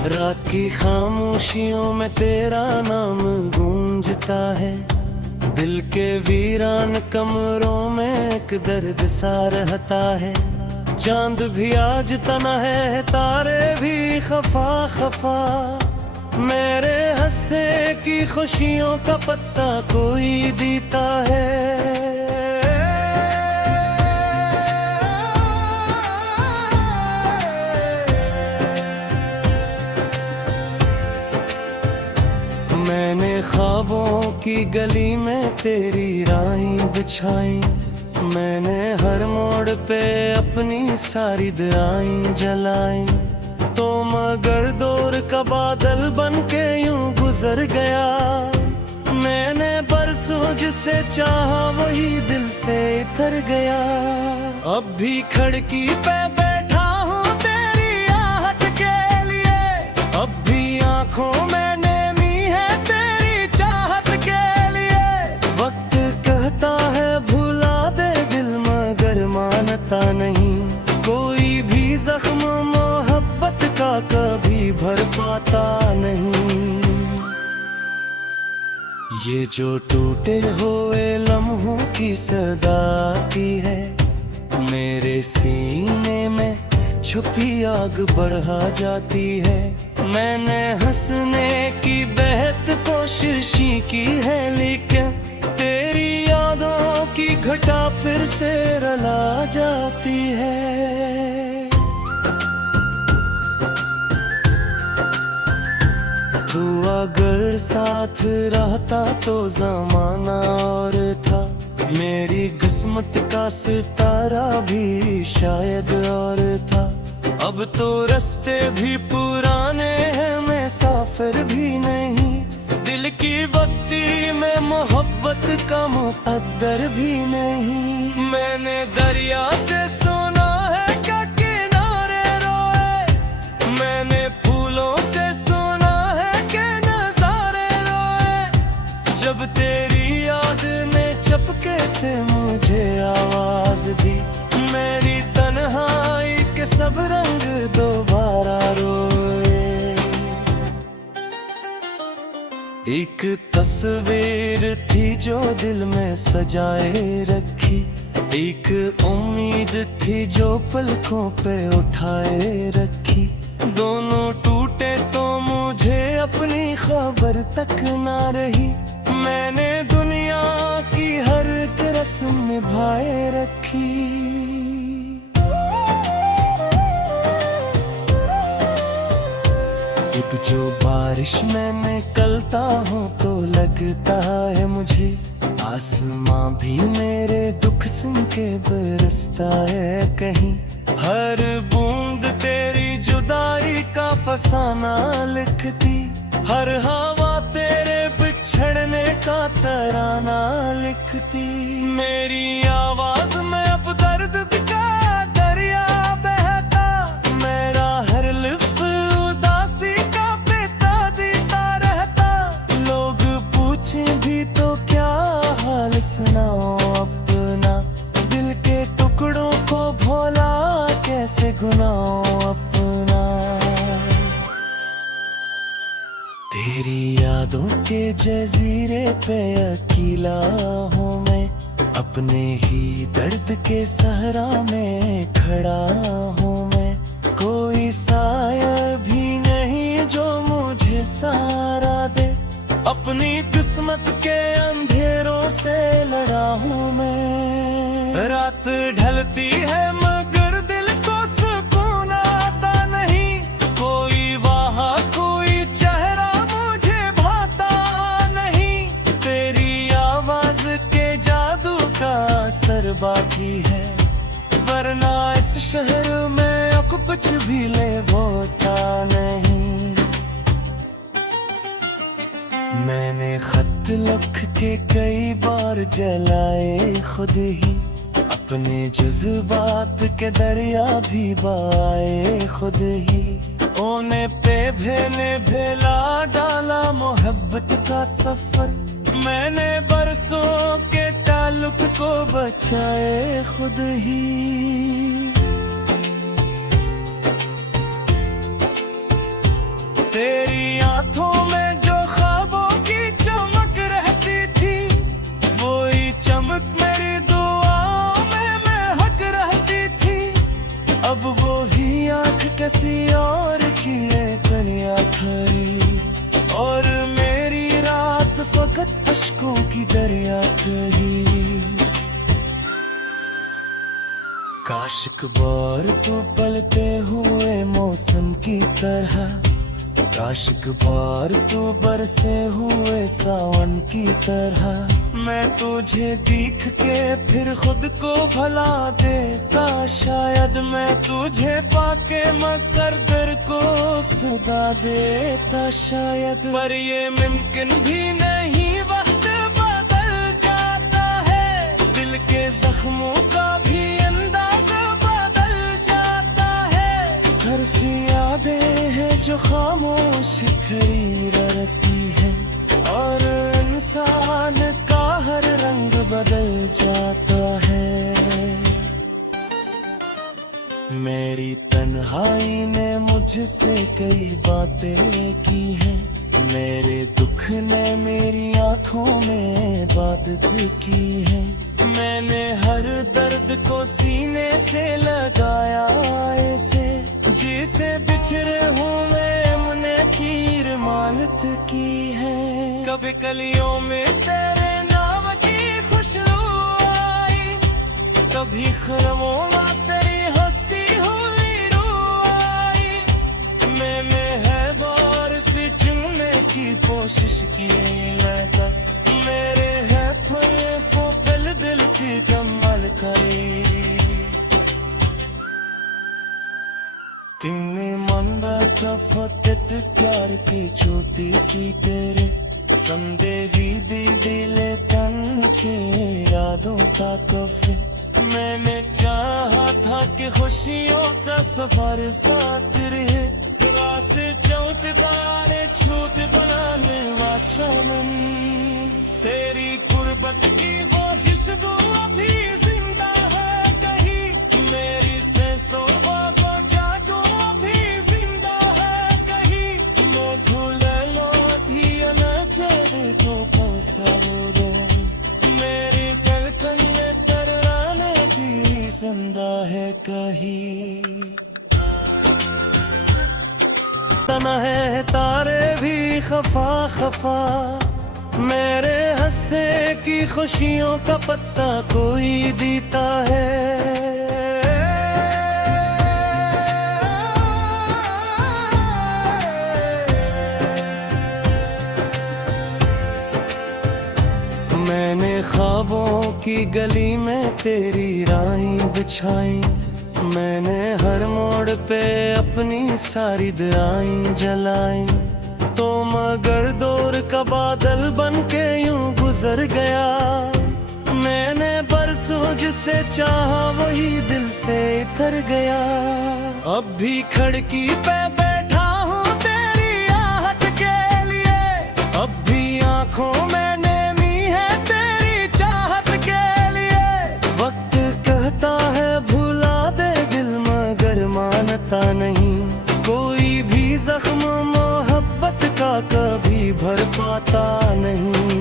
रात की खामोशियों में तेरा नाम गूंजता है। दिल के वीरान कमरों में एक दर्द सा रहता है। चांद भी आज तना है, तारे भी खफा खफा। मेरे हंसे की खुशियों का पत्ता कोई देता है। मैंने ख्वाबों की गली में तेरी राहें बिछाई। मैंने हर मोड़ पे अपनी सारी दुआएं जलाई। तो मगर दौर का बादल बन के यूं गुजर गया। मैंने बरसों जिसे चाहा वही दिल से इतर गया। अब भी खिड़की पे बैठा हूँ तेरी आहट के लिए। अब भी आंखों में नहीं कोई भी जख्म मोहब्बत का कभी भर पाता नहीं। ये जो टूटे हुए लम्हों की सदा आती है, मेरे सीने में छुपी आग बढ़ा जाती है। मैंने हंसने की बेहद कोशिश की है, लेकिन तेरी यादों की घटा फिर से रला जाती है। तू अगर साथ रहता तो जमाना और था। मेरी किस्मत का सितारा भी शायद और था। अब तो रास्ते भी पुराने हैं, मैं साफिर भी नहीं। दिल की बस्ती में मोहब्बत का मुकद्दर भी नहीं। मैंने दरिया से सुना है क्या किनारे रोए। मैंने फूलों से सुना है कि नजारे रोए। जब तेरी याद ने चपके से मुझे आवाज दी, मेरी तन्हाई के सब रंग दोबारा रोए। एक तस्वीर थी जो दिल में सजाए रखी। एक उम्मीद थी जो पलकों पे उठाए रखी। दोनों टूटे तो मुझे अपनी खबर तक ना रही। मैंने दुनिया की हर एक रस्म निभाए रखी। अब जो बारिश में निकलता हूँ तो लगता है मुझे आसमां भी मेरे दुख सुन के बरसता है कहीं। हर बूंद तेरी जुदाई का फसाना लिखती। हर हवा तेरे बिछड़ने का तराना लिखती। मेरी आवाज में अब दर्द का दरिया बहता। मेरा हर लिफ्ट भी तो क्या हाल सुनाओ अपना। दिल के टुकड़ों को भोला कैसे गुनाओ अपना। तेरी यादों के जजीरे पे अकेला हूँ मैं। अपने ही दर्द के सहरा में खड़ा हूँ मैं। कोई साया भी नहीं जो मुझे सहारा दे। अपनी किस्मत के अंधेरों से लड़ा हूँ मैं। रात ढलती है मगर दिल को सुकून आता नहीं। कोई वहाँ कोई चेहरा मुझे भाता नहीं। तेरी आवाज के जादू का असर बाकी है, वरना इस शहर में अब कुछ भी ले होता नहीं। मैंने खत लिख के कई बार जलाए खुद ही। अपने जज्बात के दरिया भी बहाए खुद ही। ओने पे भेने भेला डाला मोहब्बत का सफर। मैंने बरसों के ताल्लुक को बचाए खुद ही। या कहीं। काश एक बार तू पलते हुए मौसम की तरह, काश एक बार तू बरसे हुए सावन की तरह। मैं तुझे देख के फिर खुद को भला देता, शायद मैं तुझे पाके मकद्दर को सदा देता शायद। पर ये मुमकिन भी नहीं, वक्त बदल जाता है, दिल के जख्मों का भी अंदाज बदल जाता है। सर्फी यादें हैं जो खामोश खड़ी रहती है, और इंसान का हर रंग बदल जाता है। मेरी तन्हाई ने मुझसे कई बातें की हैं, मेरे दुख ने मेरी आंखों में इबादत की है। मैंने हर दर्द को सीने से लगाया ऐसे, जिसे बिछड़े हुए हमने तीर मालत की है। कभी कलियों में तेरे नाम की खुशबू आई, कभी खरमों में तेरी हस्ती हुई रूह आई। मैंने है बार से चुनने की कोशिश की, लेकर मेरे है फल दिल की कमाल करी। तिन्ने मंदा कफत प्यार की छोटी सी तेरे संदेही दिले कंचे यादों का कफे। मैंने चाहा था कि खुशियों का सफर साथ रहे, रास्ते चौथदारे छूट बनाने वाचन। तेरी कुर्बत की वो खुशबू अभी जिंदा है कहीं, मेरी सांसों को जादू अभी जिंदा है कहीं। मैं भूल लो भी न चले तो कौसा दो, मेरी धड़कन में डराने भी जिंदा है कहीं। तना है तारे भी खफा खफा, मेरे हंसे की खुशियों का पत्ता कोई देता है। मैंने ख्वाबों की गली में तेरी राहें बिछाई, मैंने हर मोड़ पे अपनी सारी दिराएं जलाई। तो मगर दौर का बादल बन के यूं गुजर गया, मैंने बरसों जिसे चाहा वही दिल से इतर गया। अब भी खिड़की पे बैठा हूँ तेरी आहट के लिए, अब भी आंखों में नेमी है तेरी चाहत के लिए। वक्त कहता है भुला दे दिल मगर मानता नहीं, कोई भी जख्म मोहब्बत का कभी भर पाता नहीं।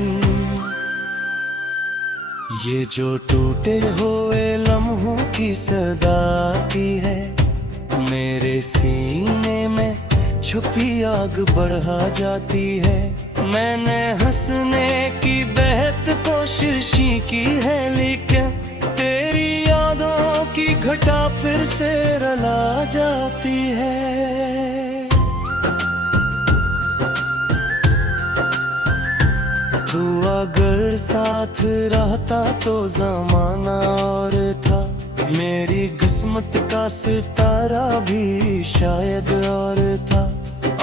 ये जो टूटे हुए लम्हों की सदा आती है, मेरे सीने में छुपी आग बढ़ा जाती है। मैंने हंसने की बेहद कोशिश की है, लेकिन तेरी यादों की घटा फिर से रला जाती है। तू अगर साथ रहता तो जमाना और था, मेरी किस्मत का सितारा भी शायद और था।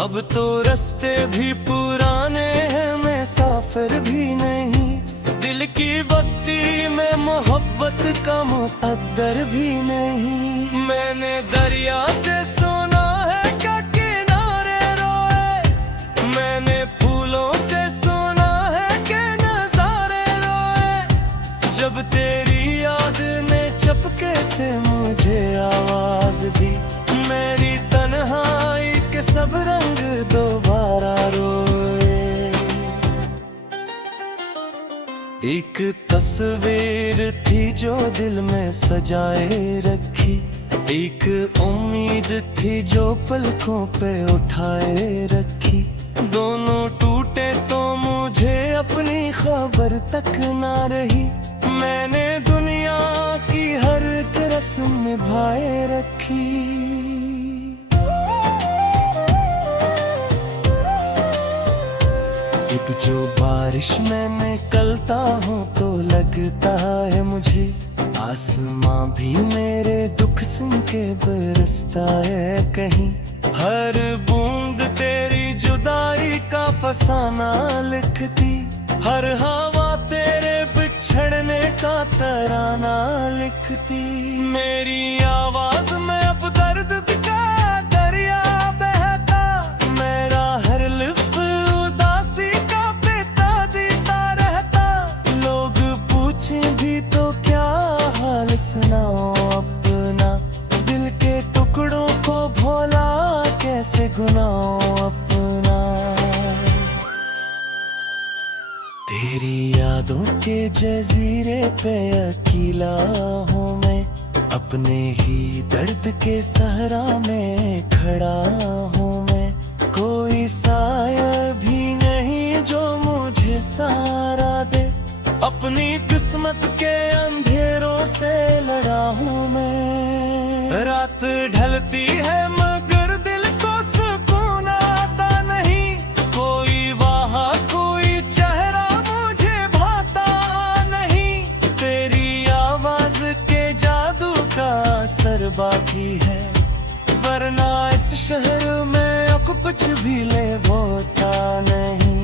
अब तो रास्ते भी पुराने हैं, मैं साफिर भी नहीं, दिल की बस्ती में मोहब्बत का मुकद्दर भी नहीं। मैंने दरिया से सुना है क्या किनारे रोए, मैंने फूलों से सुना है कि नजारे रोए। जब तेरी याद ने चपके से मुझे आवाज दी, मेरी तन्हाई के सब रंग दोबारा रोए। एक तस्वीर थी जो दिल में सजाए रखी, एक उम्मीद थी जो पलकों पे उठाए रखी। दोनों टूटे तो मुझे अब अपनी खबर तक ना रही। मैंने दुनिया की हर एक रस्म निभाए रखी। अब जो बारिश में निकलता हूँ तो लगता है मुझे आसमां भी मेरे दुख सुन के बरसता है कहीं। हर बूंद तेरी जुदाई का फसाना लिखती, हर हवा तेरे बिछड़ने का तराना लिखती। मेरी आवाज में अब दर्द का दरिया बहता, मेरा हर लिफ्ट उदासी का पिता देता रहता। लोग पूछे भी तो क्या हाल सुनाओ अपना, दिल के टुकड़ों को भोला कैसे गुनाओ अपना। तेरी यादों के जजीरे पे अकेला हूँ मैं, अपने ही दर्द के सहरा में खड़ा हूँ मैं। कोई साया भी नहीं जो मुझे सहारा दे, अपनी किस्मत के अंधेरों से लड़ा हूँ मैं। रात ढलती है मगर दिल को सुकून आता नहीं, कोई वहाँ कोई चेहरा मुझे भाता नहीं। तेरी आवाज के जादू का असर बाकी है, वरना इस शहर में अब कुछ भी ले होता नहीं।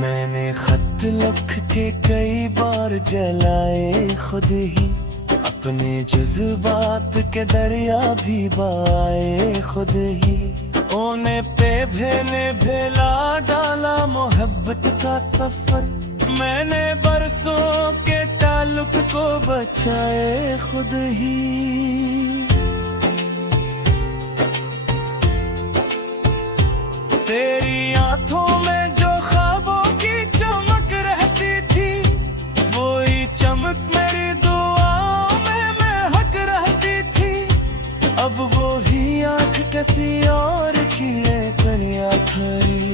मैंने खत लिख के कई बार जलाए खुद ही, अपने जज्बात के दरिया भी बहाए खुद ही। ओने पे भेने भेला डाला मोहब्बत का सफर, मैंने बरसों के ताल्लुक को बचाए खुद ही। तेरी आंखों में जो ख्वाबों की चमक रहती थी, वही चमक मेरी दुआओं में महक रहती थी। अब वो ही आंख किसी और की है दुनिया खरी,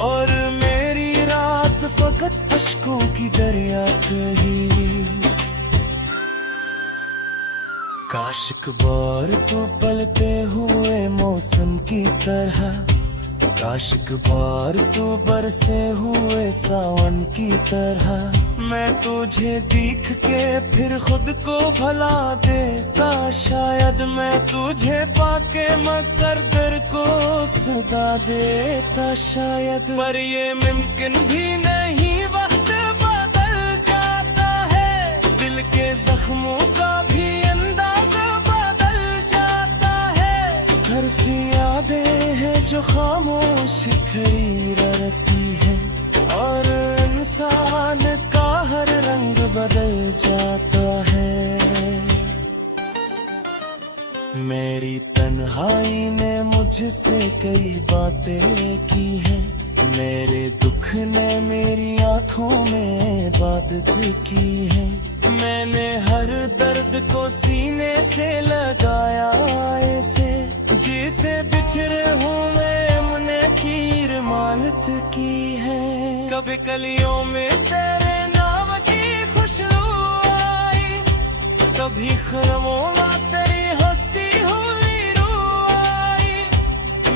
और मेरी रात फकत अश्कों की दरिया कही। काश एक बार तो पलते हुए मौसम की तरह, काश एक बार तू बरसे हुए सावन की तरह। मैं तुझे देख के फिर खुद को भला देता, शायद मैं तुझे पाके मकद्दर को सदा देता शायद। पर ये मुमकिन भी नहीं, वक्त बदल जाता है, दिल के जख्मों का भी अंदाज बदल जाता है। सिर्फ यादें हैं जो खामोश खड़ी रहती है, और इंसान का हर रंग बदल जाता है। मेरी तन्हाई ने मुझसे कई बातें की हैं, मेरे दुख ने मेरी आंखों में इबादत की है। मैंने हर दर्द को सीने से लगाया ऐसे, जिसे बिछड़े हुए हमने कीर मानत की है। कभी कलियों में तेरे नाम की खुशबू आई, कभी खरमों में तेरी हस्ती हुई रूह आई।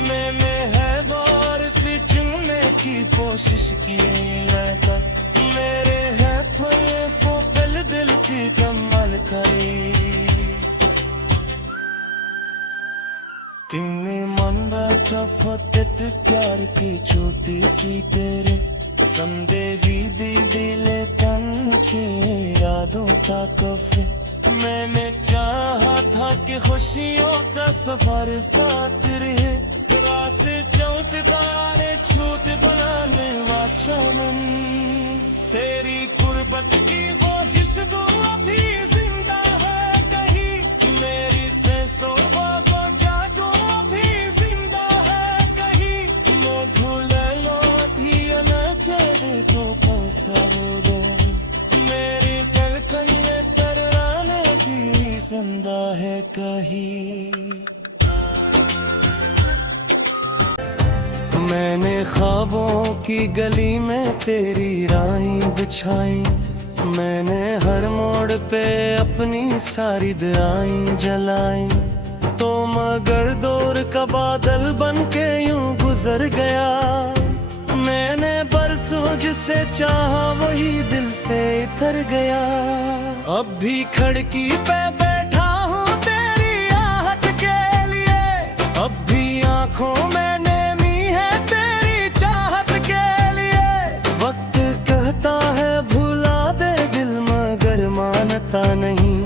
मैंने है बार से चुनने की कोशिश की, लेकिन मेरे हाथों में फोकल दिल की कमाल करी। तुमने मन बैठा फतेत प्यार की छोटी सी तेरे संदेवी दी दिले कंचे यादों का कफे। मैंने चाहा था कि खुशियों का सफर साथ रहे, रासे चौथदारे छूत बनाने वाचनन। तेरी कुर्बत की वो खुशबू अभी जिंदा है कहीं, मेरी सांसों वो जादू अभी जिंदा है कहीं। मधुलनो भी न चढ़े तो पहुंचाओ, मेरी कलकन में तराना भी जिंदा है कहीं। मैंने ख्वाबों की गली में तेरी राहें बिछाई, मैंने हर मोड़ पे अपनी सारी दुआएं जलाई। तो मगर दौर का बादल बन के यूं गुजर गया, मैंने बरसों जिसे चाहा वही दिल से इतर गया। अब भी खिड़की पे बैठा हूँ तेरी आहट के लिए, अब भी आंखों में नेमी है तेरी चाहत के लिए। वक्त कहता है भुला दे दिल मगर मानता नहीं,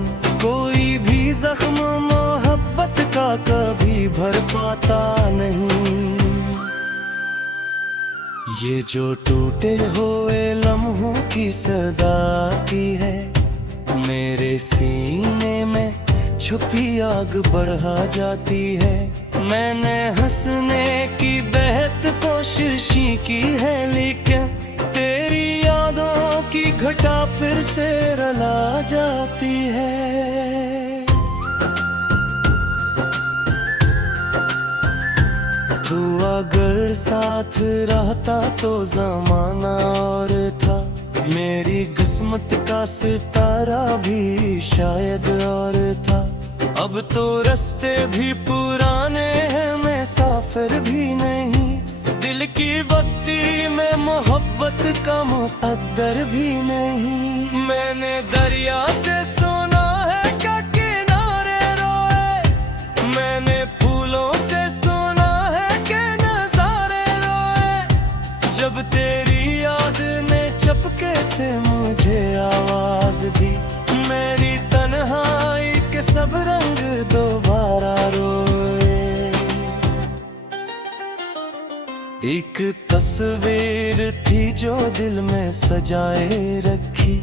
कोई भी जख्म मोहब्बत का कभी भर पाता नहीं। ये जो टूटे हुए लम्हों की सदा की है, मेरे सीने में छुपी आग बढ़ा जाती है। मैंने हंसने की बेहद कोशिश की है, लेकिन तेरी यादों की घटा फिर से रुला जाती है। तू अगर साथ रहता तो जमाना और था, मेरी किस्मत का सितारा भी शायद और था। अब तो रास्ते भी पुराने हैं, मैं साफिर भी नहीं, दिल की बस्ती में मोहब्बत का मुकद्दर भी नहीं। मैंने दरिया से सुना है क्या किनारे रोए, मैंने फूलों से सुना है कि नजारे रोए। जब तेरी याद ने चपके से मुझे आवाज दी, मेरी तन्हाई के सब रंग दोबारा रोए। एक तस्वीर थी जो दिल में सजाए रखी,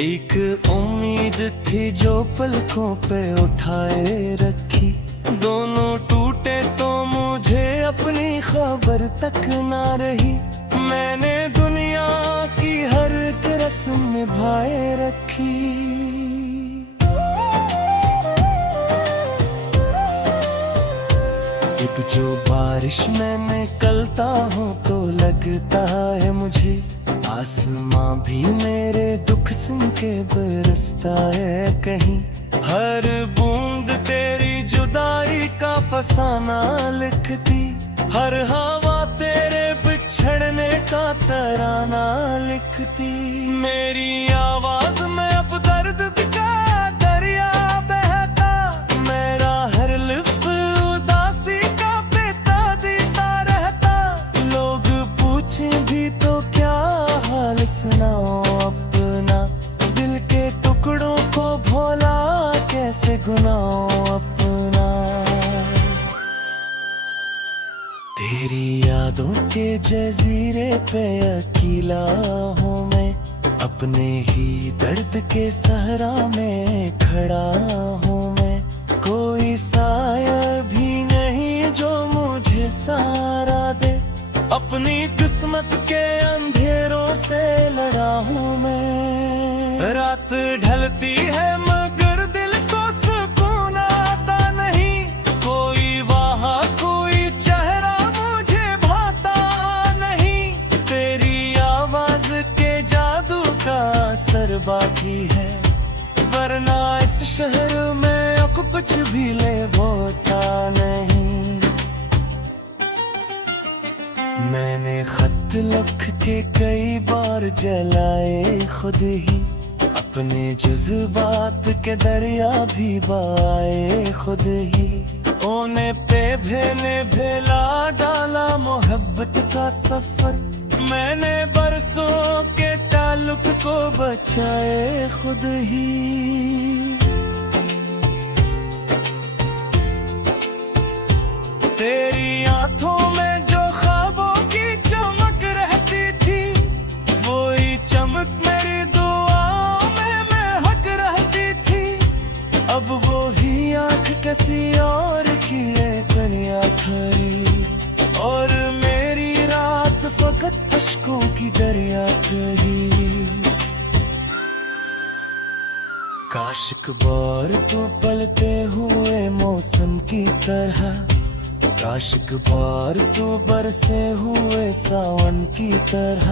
एक उम्मीद थी जो पलकों पे उठाए रखी। दोनों टूटे तो मुझे अपनी खबर तक ना रही, मैंने दुनिया की हर एक रस्म निभाए रखी। अब जो बारिश में निकलता हूँ तो लगता है मुझे, आसमां भी मेरे दुख सुन के बरसता है कहीं। हर बूंद तेरी जुदाई का फसाना लिखती, हर हवा तेरे बिछड़ने का तराना लिखती। मेरी आवाज में अब दर्द का दरिया बहता, मेरा हर लफ्ज़ उदासी का पिता देता रहता। लोग पूछें भी तो क्या हाल सुनाओ अपना, दिल के टुकड़ों को भोला कैसे गुनाओ अपना। तेरी यादों के जजीरे पे अकेला हूँ मैं, अपने ही दर्द के सहरा में खड़ा हूँ मैं। कोई साया भी नहीं जो मुझे सहारा दे, अपनी किस्मत के अंधेरों से लड़ा हूँ मैं। रात ढलती है मगर दिल को सुकून आता नहीं, कोई वहाँ कोई चेहरा मुझे भाता नहीं। तेरी आवाज के जादू का असर बाकी है, वरना इस शहर में अब कुछ भी ले होता नहीं। मैंने खत लिख के कई बार जलाए खुद ही, अपने जज्बात के दरिया भी बहाए खुद ही। ओने पे भेने भेला डाला मोहब्बत का सफर, मैंने बरसों के ताल्लुक को बचाए खुद ही। तेरी आंखों में जो ख्वाबों की चमक रहती थी, वही चमक मेरी दुआओं में महक रहती थी। अब वो ही आँख किसी और की कन्या खरी, और मेरी रात फकत अश्कों की दरिया खरी। काश एक बार तो पलते हुए मौसम की तरह काशिक बार तो बरसे हुए सावन की तरह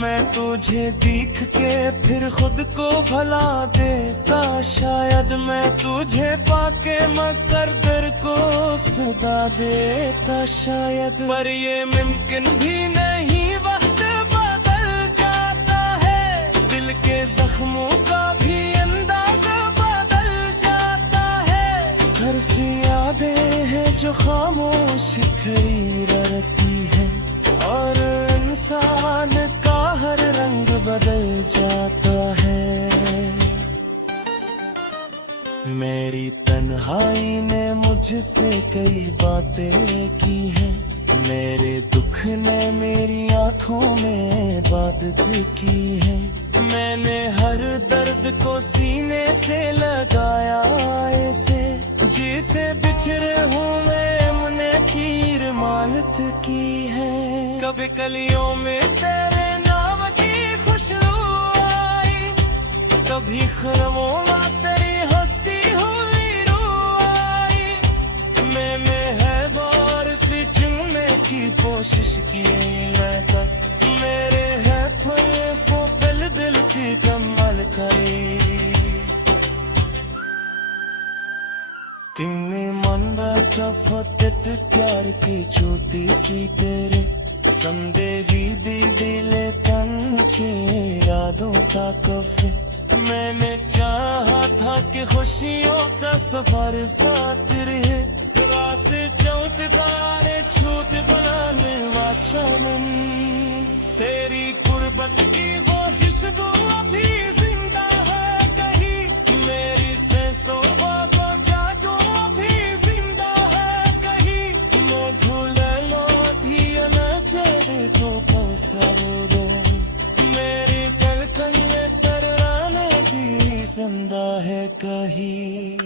मैं तुझे देख के फिर खुद को भला देता। शायद मैं तुझे पाके मकर दर को सदा देता शायद, पर ये मुमकिन भी नहीं, वक्त बदल जाता है। दिल के जख्मों का भी अंदाज बदल जाता है। सिर्फ यादें हैं जो खामोश खड़ी रहती है, और इंसान का हर रंग बदल जाता है। मेरी तन्हाई ने मुझसे कई बातें की हैं, मेरे दुख ने मेरी आंखों में इबादत की है। मैंने हर दर्द को सीने से लगाया ऐसे, जिसे बिछड़े हुए हमने तीर मानत की है। कभी कलियों में तेरे नाम की खुशबू आई, कभी खरमों में तेरी हस्ती हुई रूह आई। मैं है बार से चुनने की कोशिश की मैं, मेरे है फल दिल की कमाल करी। तिन्ने मन बैठा फतेत प्यार की छोटी सी तेरे संदेही दिले कंचे यादों का कफे। मैंने चाहा था कि खुशियों का सफर साथ रहे, रासे चौथदारे छूत बनाने वाचन। तेरी कुर्बत की वो खुशबू अभी जिंदा है कहीं, मेरी सांसों वो जादू अभी जिंदा है कहीं। मधुले भी न चढ़े तो पहुंचा मेरी धड़कन में तराने भी जिंदा है कहीं।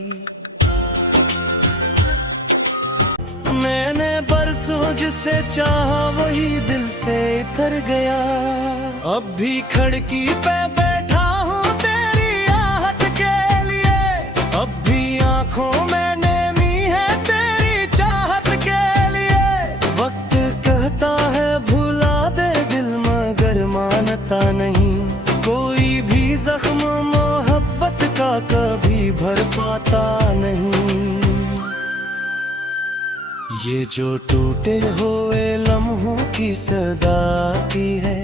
मैंने बरसों जिसे चाहा वही दिल से इतर गया। अब भी खिड़की पे बैठा हूँ तेरी आहट के लिए, अब भी आंखों में नेमी है तेरी चाहत के लिए। वक्त कहता है भुला दे दिल मगर मानता नहीं, कोई भी जख्म मोहब्बत का कभी भर पाता नहीं। ये जो टूटे हुए लम्हों की सदा की है,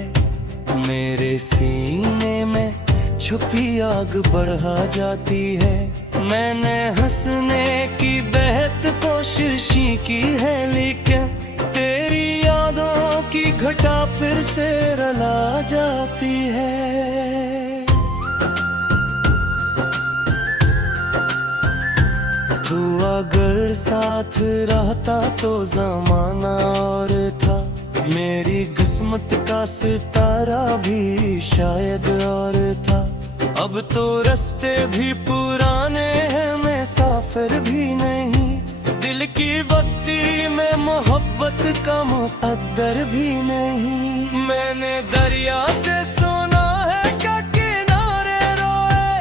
मेरे सीने में छुपी आग बढ़ा जाती है। मैंने हंसने की बेहद कोशिश की है, लेकिन तेरी यादों की घटा फिर से रला जाती है। तू अगर साथ रहता तो जमाना और था, मेरी किस्मत का सितारा भी शायद और था। अब तो रास्ते भी पुराने हैं, मैं साफिर भी नहीं। दिल की बस्ती में मोहब्बत का मुकद्दर भी नहीं। मैंने दरिया से सुना है क्या किनारे रोए,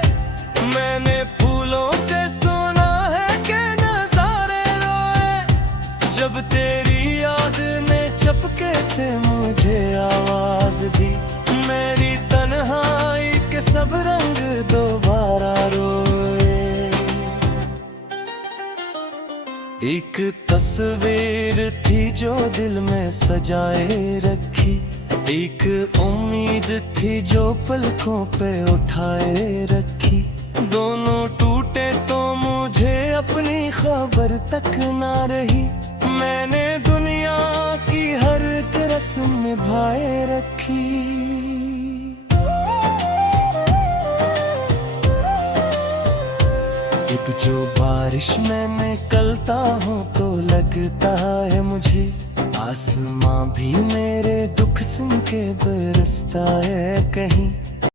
मैंने फूलों से सुना है कि नजारे रोए। जब तेरी याद ने चपके से मुझे आवाज दी, मेरी तन्हाई के सब रंग दोबारा रोए। एक तस्वीर थी जो दिल में सजाए रखी, एक उम्मीद थी जो पलकों पे उठाए रखी। दोनों टूटे तो मुझे अपनी खबर तक ना रही। मैंने दुनिया की हर एक रस्म निभाए रखी। अब जो बारिश में निकलता हूँ तो लगता है मुझे, आसमां भी मेरे दुख सुन के बरसता है कहीं।